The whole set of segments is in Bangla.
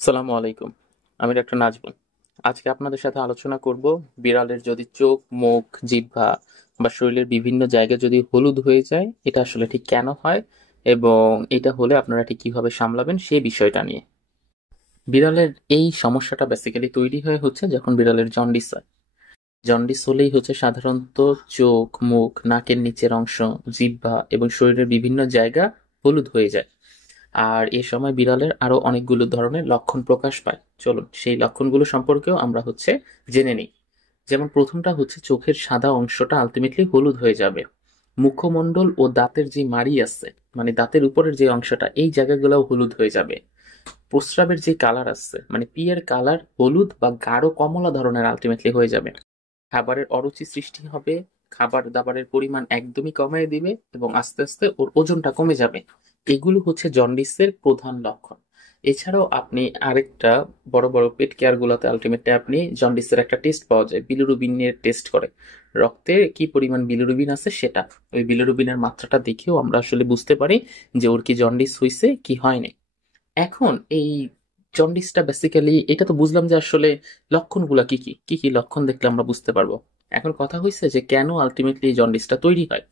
সালামু আলাইকুম। আমি ডক্টর নাজমুল। আজকে আপনাদের সাথে আলোচনা করব বিড়ালের যদি চোখ, মুখ, জিহ্বা বা শরীরের বিভিন্ন জায়গা যদি হলুদ হয়ে যায়, এটা আসলে ঠিক কেন হয় এবং এটা হলে আপনারা ঠিক কিভাবে সামলাবেন সেই বিষয়টা নিয়ে। বিড়ালের এই সমস্যাটা বেসিক্যালি তৈরি হচ্ছে যখন বিড়ালের জন্ডিস হয়। জন্ডিস হলেই সাধারণত চোখ, মুখ, নাকের নিচের অংশ, জিহ্বা এবং শরীরের বিভিন্ন জায়গা হলুদ হয়ে যায়। আর এ সময় বিড়ালের আরো অনেকগুলো ধরনের লক্ষণ প্রকাশ পায়। চলুন সেই লক্ষণগুলো সম্পর্কেও আমরা জেনে নিই। যেমন প্রথমটা চোখের সাদা অংশটা আলটিমেটলি হলুদ হয়ে যাবে। মুখমণ্ডল ও দাঁতের যে মাড়ি আছে, মানে দাঁতের উপরের যে অংশটা, এই জায়গাগুলোও হলুদ হয়ে যাবে। প্রস্রাবের যে কালার আছে, মানে পিয়ের কালার হলুদ বা গাঢ় কমলা ধরনের আলটিমেটলি হয়ে যাবে। খাবারের অরুচি সৃষ্টি হবে, খাবার দাবারের পরিমাণ একদমই কমিয়ে দিবে এবং আস্তে আস্তে ওর ওজনটা কমে যাবে। এগুলো জন্ডিসের প্রধান লক্ষণ। এছাড়াও আপনি আরেকটা বড় বড় পেট কেয়ার গুলোতে আলটিমেটলি আপনি জন্ডিসের একটা টেস্ট পাওয়া যায়, বিলিরুবিনের টেস্ট করে। রক্তে কি পরিমাণ বিলিরুবিন আছে সেটা, ওই বিলিরুবিনের মাত্রাটা দেখেও আমরা আসলে বুঝতে পারি যে ওর কি জন্ডিস হয়েছে কি হয়নি। এখন এই জন্ডিসটা বেসিক্যালি এটা তো বুঝলাম যে আসলে লক্ষণগুলা কি কি কি কি লক্ষণ দেখলে আমরা বুঝতে পারবো। এখন কথা হয়েছে যে কেন আলটিমেটলি জন্ডিসটা তৈরি হয়।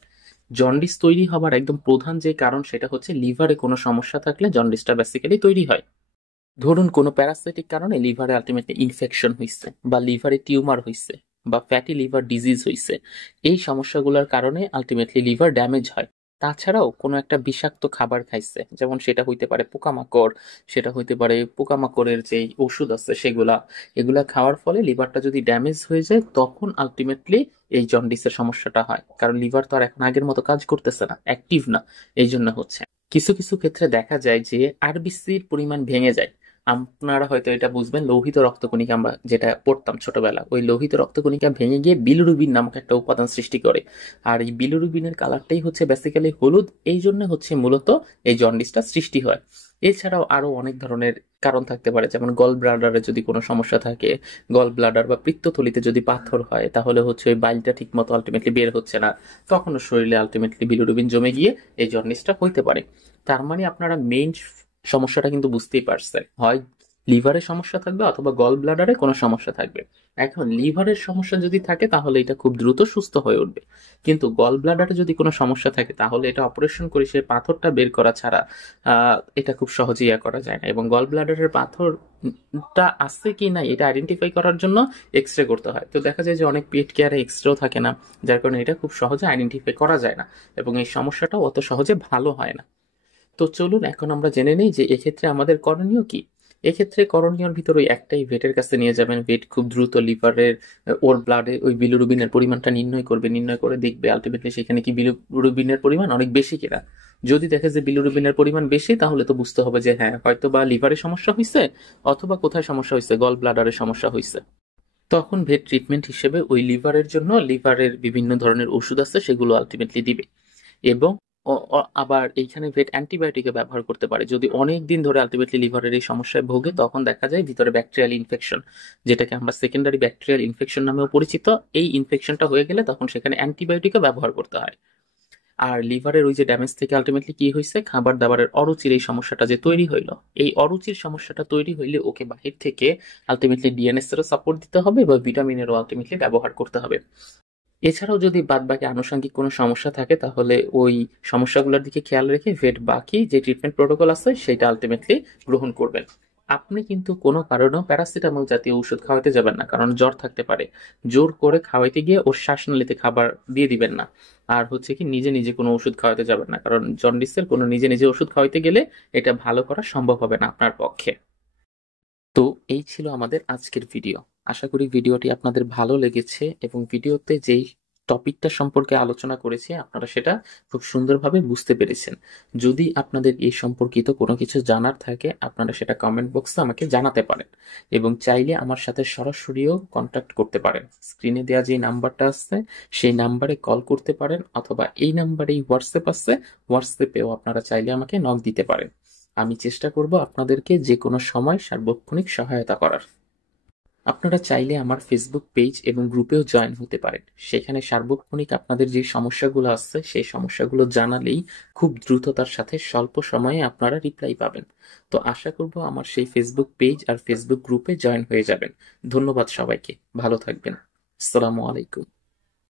জন্ডিস তৈরি হবার একদম প্রধান যে কারণ সেটা লিভারে কোনো সমস্যা থাকলে জন্ডিসটা বেসিক্যালি তৈরি হয়। ধরুন কোনো প্যারাসাইটিক কারণে লিভারে আলটিমেটলি ইনফেকশন হইছে, বা লিভারে টিউমার হইছে, বা ফ্যাটি লিভার ডিজিজ হইছে। এই সমস্যাগুলোর কারণে আলটিমেটলি লিভার ড্যামেজ হয়। তাছাড়াও কোনো একটা বিষাক্ত খাবার খাইছে, যেমন সেটা হইতে পারে পোকামাকড়, সেটা হইতে পারে পোকামাকড়ের যে ওষুধ আছে সেগুলা, এগুলা খাওয়ার ফলে লিভারটা যদি ড্যামেজ হয়ে যায় তখন আলটিমেটলি এই জন্ডিসের সমস্যাটা হয়। কারণ লিভার তো আর এখন আগের মতো কাজ করতেছে না, অ্যাক্টিভ না। এই জন্য কিছু কিছু ক্ষেত্রে দেখা যায় যে আরবিসির পরিমাণ ভেঙে যায়। আপনারা হয়তো এটা বুঝবেন, লোহিত রক্তকণিকা আমরা যেটা পড়তাম ছোটবেলা, ওই লোহিত রক্তকণিকা ভেঙে গিয়ে বিলিরুবিন নামক একটা উপাদান সৃষ্টি করে। আর এই বিলিরুবিনের কালারটাই বেসিক্যালি হলুদ, এই জন্য মূলত এই জন্ডিসটা সৃষ্টি হয়। এছাড়াও আরো অনেক ধরনের কারণ থাকতে পারে, যেমন গল ব্লাডারে যদি কোনো সমস্যা থাকে, গল ব্লাডার বা পিত্তথলিতে যদি পাথর হয়, তাহলে ওই বাইলটা ঠিক মতো আলটিমেটলি বের হচ্ছে না, তখনও শরীরে আলটিমেটলি বিলিরুবিন জমে গিয়ে এই জন্ডিসটা হইতে পারে। তার মানে আপনারা মেইন সমস্যাটা কিন্তু বুঝতেই পারছেন, হয় লিভারের সমস্যা থাকবে অথবা গল ব্লাডারে কোনো সমস্যা থাকবে। এখন লিভারের সমস্যা যদি থাকে তাহলে এটা খুব দ্রুত সুস্থ হয়ে উঠবে, কিন্তু গল ব্লাডারে যদি কোনো সমস্যা থাকে তাহলে এটা অপারেশন করে সেই পাথরটা বের করা ছাড়া এটা খুব সহজেই করা যায় না। এবং গল ব্লাডারের পাথরটা আছে কি না এটা আইডেন্টিফাই করার জন্য এক্স রে করতে হয়। তো দেখা যায় যে অনেক পেট কেয়ারে এক্স রেও থাকে না, যার কারণে এটা খুব সহজে আইডেন্টিফাই করা যায় না এবং এই সমস্যাটাও অত সহজে ভালো হয় না। তো চলুন এখন আমরা জেনে নিই যে এক্ষেত্রে আমাদের করণীয় কি। এক্ষেত্রে করণীয়র ভিতর ওই একটাই, ভেটের কাছে নিয়ে যাবেন। ভেট খুব দ্রুত লিভারের ওর ব্লাডে ওই বিলিরুবিনের পরিমাণটা নির্ণয় করবে, নির্ণয় করে দেখবে আলটিমেটলি সেখানে কি বিলিরুবিনের পরিমাণ অনেক বেশি কিনা। যদি দেখে যে বিলিরুবিনের পরিমাণ বেশি, তাহলে তো বুঝতে হবে যে হ্যাঁ, হয়তো বা লিভারে সমস্যা হয়েছে অথবা কোথায় সমস্যা হয়েছে, গল ব্লাডারের সমস্যা হয়েছে। তখন ভেট ট্রিটমেন্ট হিসেবে ওই লিভারের জন্য লিভারের বিভিন্ন ধরনের ওষুধ আছে সেগুলো আলটিমেটলি দিবে। এবং আবার এইখানে ভেট অ্যান্টিবায়োটিকও ব্যবহার করতে পারে। যদি অনেক দিন ধরে আলটিমেটলি লিভারের এই সমস্যায় ভোগে, তখন দেখা যায় ভিতরে ব্যাকটেরিয়াল ইনফেকশন, যেটাকে আমরা সেকেন্ডারি ব্যাকটেরিয়াল ইনফেকশন নামেও পরিচিত। এই ইনফেকশনটা হয়ে গেলে তখন সেখানে অ্যান্টিবায়োটিকও ব্যবহার করতে হয়। আর লিভারের ওই যে ড্যামেজ থেকে আলটিমেটলি কি হয়েছে, খাবার দাবারের অরুচির এই সমস্যাটা যে তৈরি হইলো, এই অরুচির সমস্যাটা তৈরি হইলে ওকে বাহির থেকে আলটিমেটলি ডিএনএস এরও সাপোর্ট দিতে হবে বা ভিটামিনেরও আলটিমেটলি ব্যবহার করতে হবে। এছাড়াও যদি বাদবাকি আনুষঙ্গিক কোনো সমস্যা থাকে তাহলে ওই সমস্যাগুলোর দিকে খেয়াল রেখে ভেট বাকি যে ট্রিটমেন্ট প্রোটোকল আছে সেটা আলটিমেটলি গ্রহণ করবেন। আপনি কিন্তু কোনো কারণেও প্যারাসিটামল জাতীয় ওষুধ খাওয়াতে যাবেন না, কারণ জ্বর থাকতে পারে। জোর করে খাওয়াইতে গিয়ে ওর শ্বাসনালীতে খাবার দিয়ে দিবেন না। আর কি নিজে নিজে কোনো ওষুধ খাওয়াতে যাবেন না, কারণ জন্ডিসের কোনো নিজে নিজে ওষুধ খাওয়াইতে গেলে এটা ভালো করা সম্ভব হবে না আপনার পক্ষে। তো এই ছিল আমাদের আজকের ভিডিও। আশা করি ভিডিওটি আপনাদের ভালো লেগেছে এবং ভিডিওতে যেই টপিকটা সম্পর্কে আলোচনা করেছি আপনারা সেটা খুব সুন্দরভাবে বুঝতে পেরেছেন। যদি আপনাদের এই সম্পর্কিত কোনো কিছু জানার থাকে আপনারা সেটা কমেন্ট বক্সে আমাকে জানাতে পারেন এবং চাইলে আমার সাথে সরাসরিও কন্ট্যাক্ট করতে পারেন। স্ক্রিনে দেওয়া যে নাম্বারটা আছে সেই নাম্বারে কল করতে পারেন, অথবা এই নাম্বারেই হোয়াটসঅ্যাপ আছে, হোয়াটসঅ্যাপেও আপনারা চাইলে আমাকে নক দিতে পারেন। আমি চেষ্টা করব আপনাদেরকে যে কোনো সময় সার্বক্ষণিক সহায়তা করার। আপনারা চাইলে আমার ফেসবুক পেজ এবং গ্রুপেও জয়েন হতে পারেন। সেখানে সার্বক্ষণিক আপনাদের যে সমস্যাগুলো আছে সেই সমস্যাগুলো জানালেই খুব দ্রুততার সাথে স্বল্প সময়ে আপনারা রিপ্লাই পাবেন। তো আশা করব আমার সেই ফেসবুক পেজ আর ফেসবুক গ্রুপে জয়েন হয়ে যাবেন। ধন্যবাদ সবাইকে। ভালো থাকবেন। আসসালামু আলাইকুম।